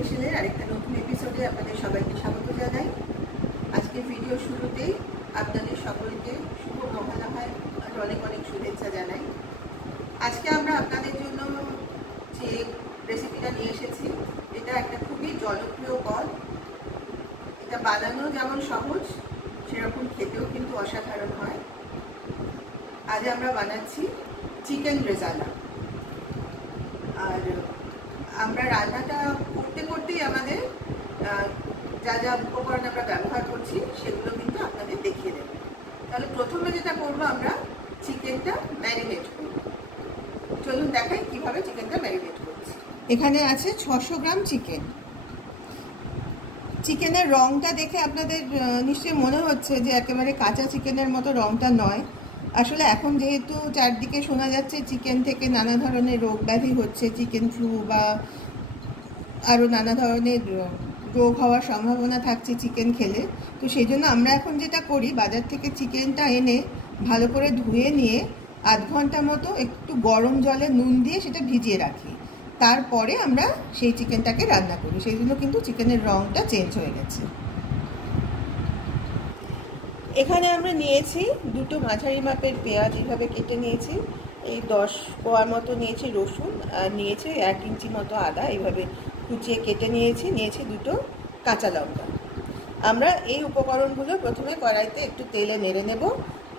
ফেশনের আরেকটা নতুন এপিসোডে আপনাদের সবাইকে স্বাগত জানাই। আজকের ভিডিও শুরুতেই আপনাদের সকলকে শুভ মহালয়ার আর অনেক অনেক শুভেচ্ছা জানাই। আজকে আমরা আপনাদের জন্য যে রেসিপিটা নিয়ে এসেছি, এটা একটা খুবই জনপ্রিয় পদ। এটা বানানো যেমন সহজ, সেরকম খেতেও কিন্তু অসাধারণ হয়। আজ আমরা বানাচ্ছি চিকেন রেজালা। আর আমরা রান্নাটা করতে করতেই আমাদের যা যা উপকরণ আমরা ব্যবহার করছি সেগুলো কিন্তু আপনাদের দেখিয়ে দেব। তাহলে প্রথমে যেটা করবো, আমরা চিকেনটা ম্যারিনেট করব। চলুন দেখাই কিভাবে চিকেনটা ম্যারিনেট করছি। এখানে আছে 600 গ্রাম চিকেন। চিকেনের রংটা দেখে আপনাদের নিশ্চয়ই মনে হচ্ছে যে একেবারে কাঁচা চিকেনের মতো রংটা নয়। আসলে এখন যেহেতু চারদিকে শোনা যাচ্ছে চিকেন থেকে নানা ধরনের রোগ ব্যাধি হচ্ছে, চিকেন ফ্লু বা আরও নানা ধরনের রোগ হওয়ার সম্ভাবনা থাকছে চিকেন খেলে, তো সেই জন্য আমরা এখন যেটা করি, বাজার থেকে চিকেনটা এনে ভালো করে ধুয়ে নিয়ে আধ ঘন্টা মতো একটু গরম জলে নুন দিয়ে সেটা ভিজিয়ে রাখি। তারপরে আমরা সেই চিকেনটাকে রান্না করি। সেই জন্য কিন্তু চিকেনের রংটা চেঞ্জ হয়ে গেছে। এখানে আমরা নিয়েছি দুটো মাঝারি মাপের পেঁয়াজ, এইভাবে কেটে নিয়েছি। এই 10 কোয়ার মতো নিয়েছি রসুন, আর নিয়েছি 1 ইঞ্চি মতো আদা, এইভাবে কুচিয়ে কেটে নিয়েছি দুটো কাঁচা লঙ্কা। আমরা এই উপকরণগুলো প্রথমে কড়াইতে একটু তেলে নেড়ে নেব,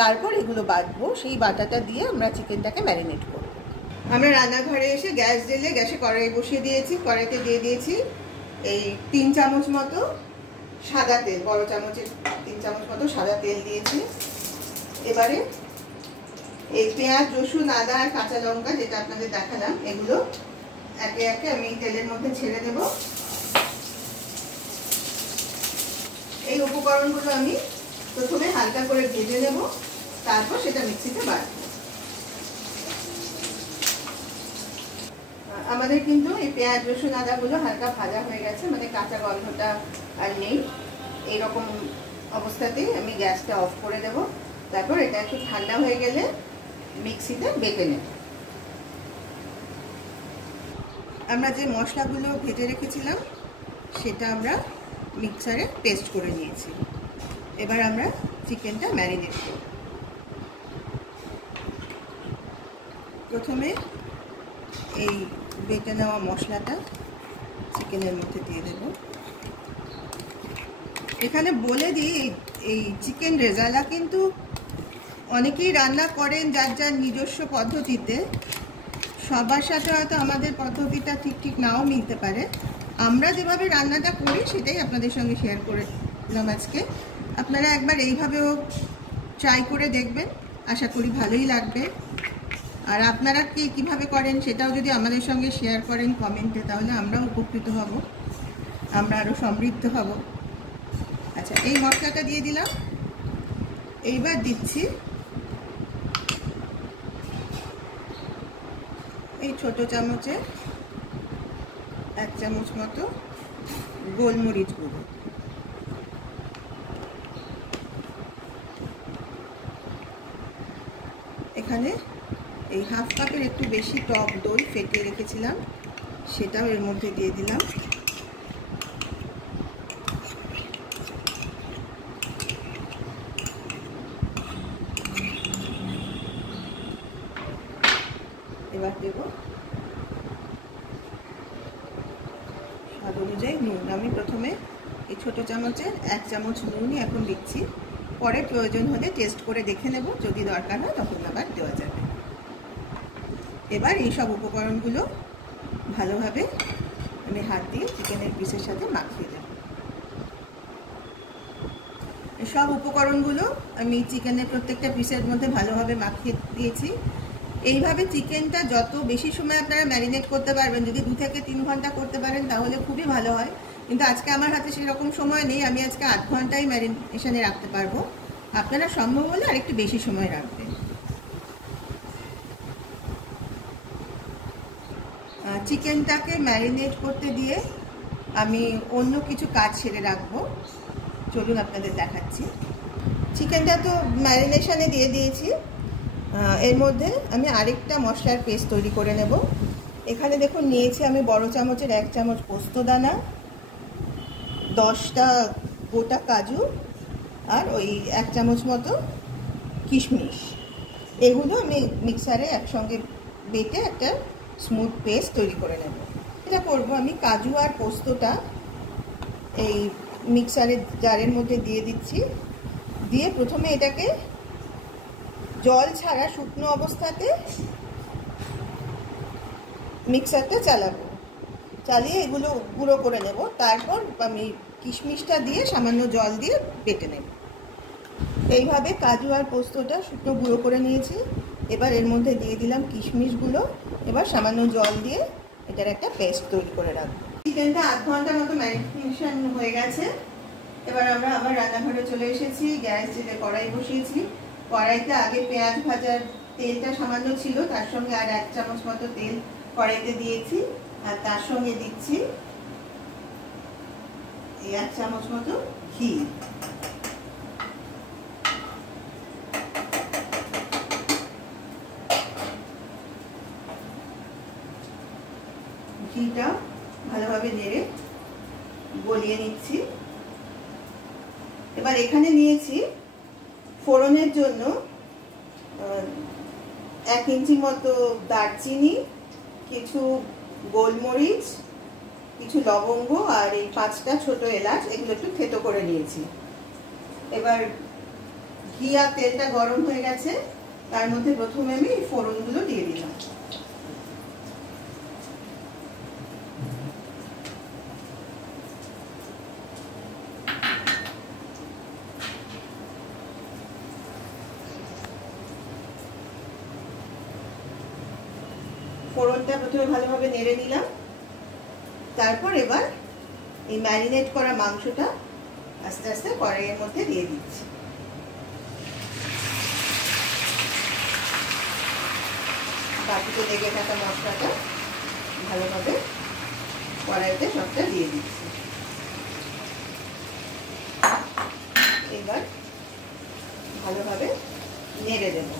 তারপর এগুলো বাটবো। সেই বাটাটা দিয়ে আমরা চিকেনটাকে ম্যারিনেট করব। আমরা রান্নাঘরে এসে গ্যাস জ্বেলে গ্যাসে কড়াই বসিয়ে দিয়েছি। কড়াইতে দিয়ে দিয়েছি এই 3 চামচ মতো সাদা তেল, বড় চামচের 3 চামচ মতো সাদা তেল দিয়েছি। এবারে এই পেঁয়াজ, রসুন, আদা আর কাঁচা লঙ্কা যেটা আপনাদের দেখালাম, এগুলো একে একে আমি তেলের মধ্যে ছেড়ে দেব। এই উপকরণগুলো আমি প্রথমে হালকা করে ভেজে নেব, তারপর সেটা মিক্সিতে বাটবো। আমাদের কিন্তু এই পেঁয়াজ, রসুন, আদাগুলো হালকা ভাজা হয়ে গেছে, মানে কাঁচা গন্ধটা আর নেই। এইরকম অবস্থাতেই আমি গ্যাসটা অফ করে দেব। তারপর এটা একটু ঠান্ডা হয়ে গেলে মিক্সিতে বেটে নেব। আমরা যে মশলাগুলো ভেজে রেখেছিলাম সেটা আমরা মিক্সারে পেস্ট করে নিয়েছি। এবার আমরা চিকেনটা ম্যারিনেট করব। প্রথমে এই বেটে নেওয়া মশলাটা চিকেনের মধ্যে দিয়ে দেব। এখানে বলে দিই, এই চিকেন রেজালা কিন্তু অনেকেই রান্না করেন যার যার নিজস্ব পদ্ধতিতে। সবার সাথে হয়তো আমাদের পদ্ধতিটা ঠিক নাও মিলতে পারে। আমরা যেভাবে রান্নাটা করি সেটাই আপনাদের সঙ্গে শেয়ার করলাম আজকে। আপনারা একবার এইভাবেও ট্রাই করে দেখবেন, আশা করি ভালোই লাগবে। আর আপনারা কীভাবে করেন সেটাও যদি আমাদের সঙ্গে শেয়ার করেন কমেন্টে, তাহলে আমরাও উপকৃত হব, আমরা আরও সমৃদ্ধ হব। আচ্ছা, এই মশলাটা দিয়ে দিলাম। এইবার দিচ্ছি এই ছোট চামচে 1 চামচ মতো গোলমরিচ গুঁড়ো। এখানে এই হাফ কাপের একটু বেশি টক দই ফেটিয়ে রেখেছিলাম, সেটাও এর মধ্যে দিয়ে দিলাম। এবার দেব স্বাদ অনুযায়ী নুন। আমি প্রথমে এই ছোট চামচের 1 চামচ নুনই এখন দিচ্ছি, পরে প্রয়োজন হলে টেস্ট করে দেখে নেব, যদি দরকার হয় তখন আবার দেওয়া যাবে। এবার এই সব উপকরণগুলো ভালোভাবে আমি হাত দিয়ে চিকেনের পিসের সাথে মাখিয়ে দেব। সব উপকরণগুলো আমি চিকেনের প্রত্যেকটা পিসের মধ্যে ভালোভাবে মাখিয়ে দিয়েছি। এইভাবে চিকেনটা যত বেশি সময় আপনারা ম্যারিনেট করতে পারবেন, যদি 2 থেকে 3 ঘন্টা করতে পারেন তাহলে খুবই ভালো হয়। কিন্তু আজকে আমার হাতে সেরকম সময় নেই, আমি আজকে আধ ঘন্টাই ম্যারিনেশনে রাখতে পারবো। আপনারা সম্ভব হলে আরেকটু বেশি সময় রাখবেন। চিকেনটাকে ম্যারিনেট করতে দিয়ে আমি অন্য কিছু কাজ সেরে রাখবো। চলুন আপনাদের দেখাচ্ছি। চিকেনটা তো ম্যারিনেশনে দিয়ে দিয়েছি, এর মধ্যে আমি আরেকটা মশলার পেস্ট তৈরি করে নেব। এখানে দেখুন নিয়েছি আমি বড় চামচের 1 চামচ পোস্ত দানা, 10টা গোটা কাজু আর ওই 1 চামচ মতো কিশমিশ। এগুলো আমি মিক্সারে একসঙ্গে বেটে একটা স্মুথ পেস্ট তৈরি করে নেব। এটা করব আমি কাজু আর পোস্তটা এই মিক্সারের জারের মধ্যে দিয়ে দিচ্ছি। দিয়ে প্রথমে এটাকে জল ছাড়া শুকনো অবস্থাতে মিক্সারটা চালাবো, চালিয়ে এগুলো গুঁড়ো করে নেব। তারপর আমি কিশমিশটা দিয়ে সামান্য জল দিয়ে বেটে নেব। এইভাবে কাজু আর পোস্তটা শুকনো গুঁড়ো করে নিয়েছি। এবার এর মধ্যে দিয়ে দিলাম কিশমিশগুলো। এবার সামান্য জল দিয়ে এটার একটা পেস্ট তৈরি করে রাখবো। চিকেনটা আধ ঘন্টার মতো ম্যারিনেশন হয়ে গেছে। এবার আমরা আবার রান্নাঘরে চলে এসেছি। গ্যাস জেলে কড়াই বসিয়েছি। কড়াইতে আগে পেঁয়াজ ভাজার তেলটা সামান্য ছিল, তার সঙ্গে আর 1 চামচ মতো তেল কড়াইতে দিয়েছি। আর তার সঙ্গে দিচ্ছি এই 1 চামচ মতো ঘি। ঘিটা ভালোভাবে নেড়ে গলিয়ে নিচ্ছি। এবার এখানে নিয়েছি ফোড়নের জন্য 1 ইঞ্চি মতো দারচিনি, কিছু গোলমরিচ, কিছু লবঙ্গ আর এই 5টা ছোট এলাচ, এগুলো একটু থেতো করে নিয়েছি। এবার ঘি আর তেলটা গরম হয়ে গেছে, তার মধ্যে প্রথমে আমি এই ফোড়নগুলো দিয়ে দিলাম। ফোড়নটা প্রথমে ভালোভাবে নেড়ে নিলাম। তারপর এবার এই ম্যারিনেট করা মাংসটা আস্তে আস্তে কড়াইয়ের মধ্যে দিয়ে দিচ্ছি। বাটিতে লেগে থাকা মশলাটা ভালোভাবে কড়াইতে সবটা দিয়ে দিচ্ছি। এবার ভালোভাবে নেড়ে দেব।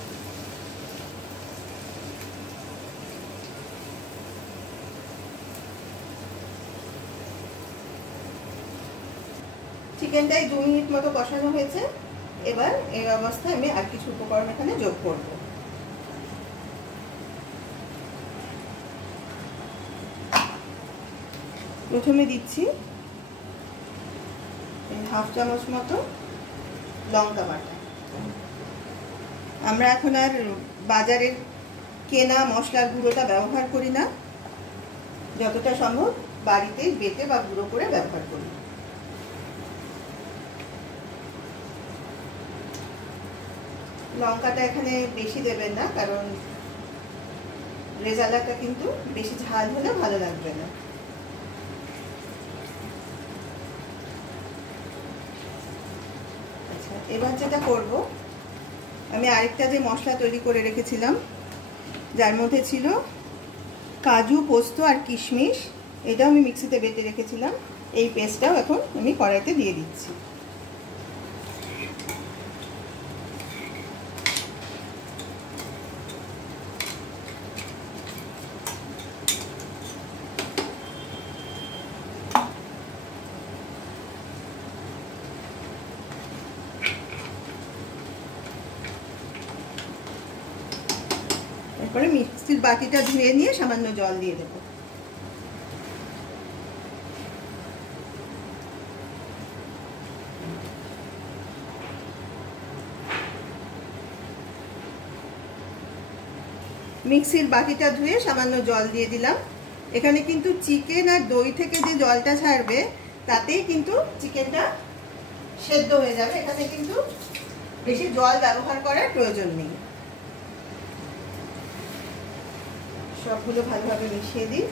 চিকেনটাই 2 মিনিট মতো কষানো হয়েছে। এবার এই অবস্থায় আমি আর কিছু উপকরণ এখানে যোগ করব। প্রথমে দিচ্ছি 1/2 চামচ মতো লঙ্কা বাটা। আমরা এখন আর বাজারের কেনা মশলার গুঁড়োটা ব্যবহার করি না, যতটা সম্ভব বাড়িতেই বেটে বা গুঁড়ো করে ব্যবহার করি। লঙ্কাটা এখানে বেশি দেবেন না, কারণ রেজালাটা কিন্তু বেশি ঝাল হলে ভালো লাগবে না। আচ্ছা, এবার যেটা করব, আমি আরেকটা যে মশলা তৈরি করে রেখেছিলাম, যার মধ্যে ছিল কাজু, পোস্ত আর কিশমিশ, এটাও আমি মিক্সিতে বেটে রেখেছিলাম। এই পেস্টটাও এখন আমি কড়াইতে দিয়ে দিচ্ছি। এরপরে মিক্সির বাটিটা ধুয়ে নিয়ে সামান্য জল দিয়ে দেব। মিক্সির বাটিটা ধুয়ে সামান্য জল দিয়ে দিলাম। এখানে কিন্তু চিকেন আর দই থেকে যে জলটা ছাড়বে, তাতেই কিন্তু চিকেনটা সেদ্ধ হয়ে যাবে। এখানে কিন্তু বেশি জল ব্যবহার করার প্রয়োজন নেই। সবগুলো ভালোভাবে মিশিয়ে দিই।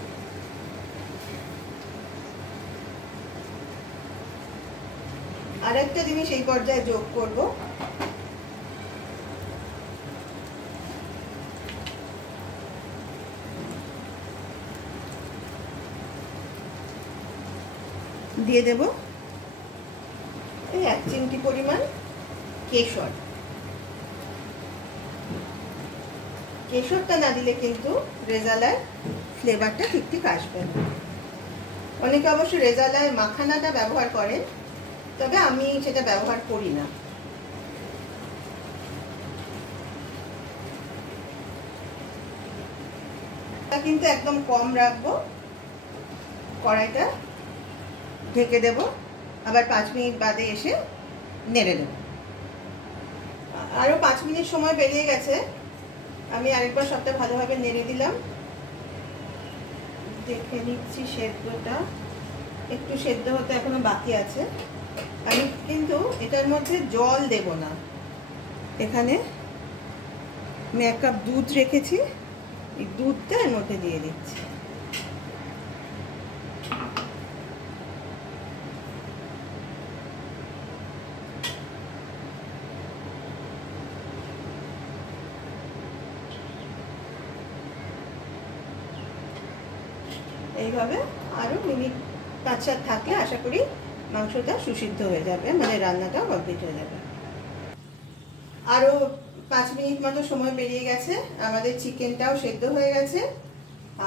আর একটা জিনিস এই পর্যায়ে যোগ করব, দিয়ে দেব এই 1 চিমটি পরিমাণ কেশর। কেশরটা না দিলে কিন্তু রেজালার ফ্লেভারটা ঠিক ঠিক আসবে না। অনেকে অবশ্য রেজালায় মাখানাটা ব্যবহার করেন, তবে আমি সেটা ব্যবহার করি না। কিন্তু একদম কম রাখবো, কড়াইটা ঢেকে দেব, আবার 5 মিনিট বাদে এসে নেড়ে দেব। আরও 5 মিনিট সময় বেরিয়ে গেছে, আমি আরেকবার সবটা ভালোভাবে নেড়ে দিলাম। দেখে নিচ্ছি সেদ্ধটা, একটু সেদ্ধ হতে এখনো বাকি আছে। আমি কিন্তু এটার মধ্যে জল দেব না, এখানে আমি 1 কাপ দুধ রেখেছি, এই দুধটা এর মধ্যে দিয়ে দিচ্ছি। এইভাবে আরও মিনিট 5-7 থাকলে আশা করি মাংসটা সুসিদ্ধ হয়ে যাবে, মানে রান্নাটা কমপ্লিট হয়ে যাবে। আরও 5 মিনিট মতো সময় বেরিয়ে গেছে, আমাদের চিকেনটাও সেদ্ধ হয়ে গেছে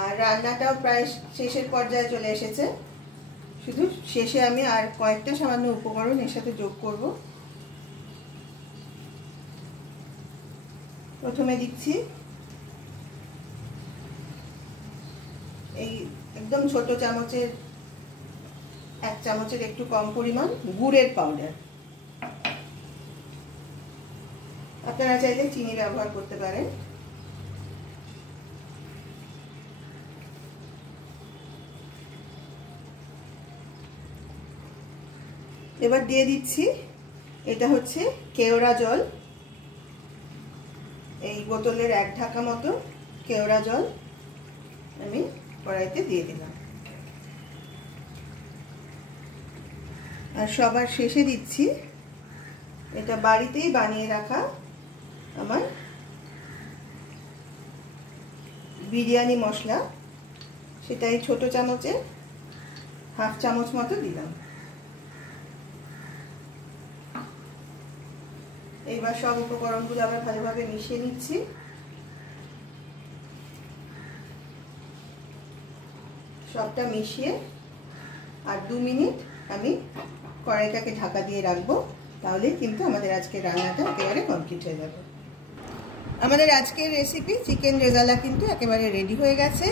আর রান্নাটাও প্রায় শেষের পর্যায়ে চলে এসেছে। শুধু শেষে আমি আর কয়েকটা সামান্য উপকরণ এর সাথে যোগ করব। প্রথমে দিচ্ছি এই একদম ছোট চামচের 1 চামচের একটু কম পরিমাণ গুড়ের পাউডার। আপনারা চাইলে চিনি ব্যবহার করতে পারেন। এবার দিয়ে দিচ্ছি, এটা হচ্ছে কেওড়া জল, এই বোতলের 1 ঢাকা মতো কেওড়া জল আমি কড়াইতে দিয়ে দিলাম। আর সবার শেষে দিচ্ছি এটা বাড়িতেই বানিয়ে রাখা আমার বিরিয়ানি মশলা, সেটা এই ছোট চামচে 1/2 চামচ মতো দিলাম। এইবার সব উপকরণগুলো আবার ভালোভাবে মিশিয়ে নিচ্ছি। সবটা মিশিয়ে আর 2 মিনিট আমি কড়াইটাকে ঢাকা দিয়ে রাখবো, তাহলে কিন্তু আমাদের আজকের রান্নাটা একেবারে কমপ্লিট হয়ে যাবে। আমাদের আজকের রেসিপি চিকেন রেজালা কিন্তু একেবারে রেডি হয়ে গেছে।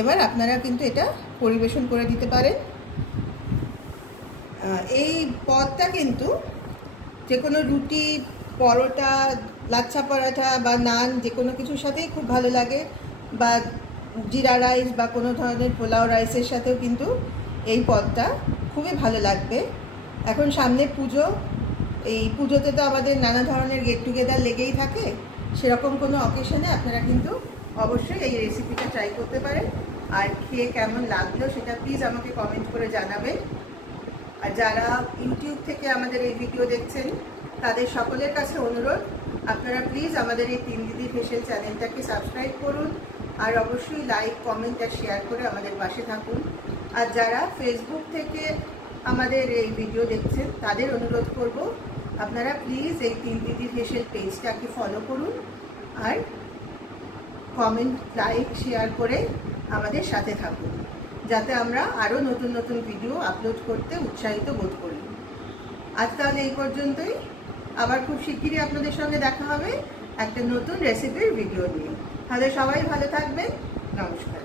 এবার আপনারা কিন্তু এটা পরিবেশন করে দিতে পারেন। এই পদটা কিন্তু যে কোনো রুটি, পরোটা, লাচ্ছা পরাঠা বা নান যে কোনো কিছুর সাথেই খুব ভালো লাগে, বা জিরা রাইস বা কোনো ধরনের পোলাও রাইসের সাথেও কিন্তু এই পদটা খুবই ভালো লাগবে। এখন সামনে পুজো, এই পুজোতে তো আমাদের নানা ধরনের গেট টুগেদার লেগেই থাকে, সেরকম কোনো অকেশনে আপনারা কিন্তু অবশ্যই এই রেসিপিটা ট্রাই করতে পারেন। আর খেয়ে কেমন লাগলো সেটা প্লিজ আমাকে কমেন্ট করে জানাবেন। আর যারা ইউটিউব থেকে আমাদের এই ভিডিও দেখছেন তাদের সকলের কাছে অনুরোধ, আপনারা প্লিজ আমাদের এই 3 দিদির হেসেল চ্যানেলটাকে সাবস্ক্রাইব করুন আর অবশ্যই লাইক, কমেন্ট আর শেয়ার করে আমাদের পাশে থাকুন। আর যারা ফেসবুক থেকে আমাদের এই ভিডিও দেখছেন তাদের অনুরোধ করব, আপনারা প্লিজ এই 3 দিদির হেসেল পেজটাকে ফলো করুন আর কমেন্ট, লাইক, শেয়ার করে আমাদের সাথে থাকুন, যাতে আমরা আরও নতুন নতুন ভিডিও আপলোড করতে উৎসাহিত বোধ করি। আজ তাহলে এই পর্যন্তই, আবার খুব শিগগিরই আপনাদের সঙ্গে দেখা হবে একটা নতুন রেসিপির ভিডিও নিয়ে। তাহলে সবাই ভালো থাকবেন, নমস্কার।